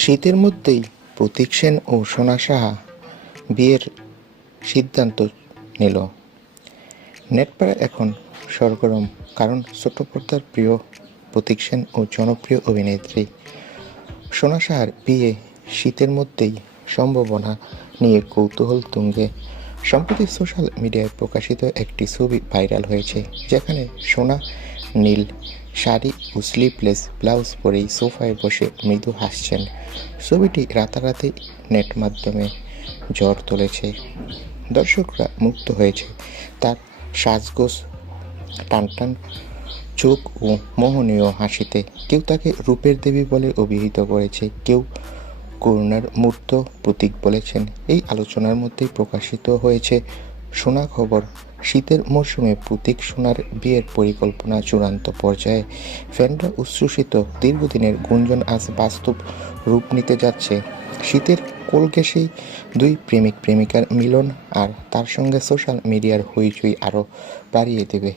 শীতের মধ্যেই প্রতীক সেন ও সোনা সাহা বিয়ের সিদ্ধান্ত নিল। নেটপাড়া এখন সরগরম, কারণ ছোট পর্দার প্রিয় প্রতীক সেন ও জনপ্রিয় অভিনেত্রী সোনা সাহার বিয়ে শীতের মধ্যেই সম্ভাবনা নিয়ে কৌতূহল তুঙ্গে। সম্প্রতি সোশ্যাল মিডিয়ায় প্রকাশিত একটি ছবি ভাইরাল হয়েছে, যেখানে সোনা নীল শাড়ি ও স্লিভলেস ব্লাউজ পরেই সোফায় বসে মৃদু হাসছেন। ছবিটি রাতারাতি নেট মাধ্যমে ঝড় তুলেছে। দর্শকরা মুগ্ধ হয়েছে তার সাজগোজ, টানটান চোখ ও মোহনীয় হাসিতে। কেউ তাকে রূপের দেবী বলে অভিহিত করেছে, কেউ করুণার মূর্ত প্রতীক বলেছেন। এই আলোচনার মধ্যেই প্রকাশিত হয়েছে সোনা খবর। শীতের মৌসুমে প্রতীক সোনার বিয়ের পরিকল্পনা চূড়ান্ত পর্যায়ে। ফ্যানরা উচ্ছ্বসিত, দীর্ঘদিনের গুঞ্জন আজ বাস্তব রূপ নিতে যাচ্ছে। শীতের কোলঘেঁষেই দুই প্রেমিক প্রেমিকার মিলন, আর তার সঙ্গে সোশ্যাল মিডিয়ার হইচই আরও বাড়িয়ে দেবে।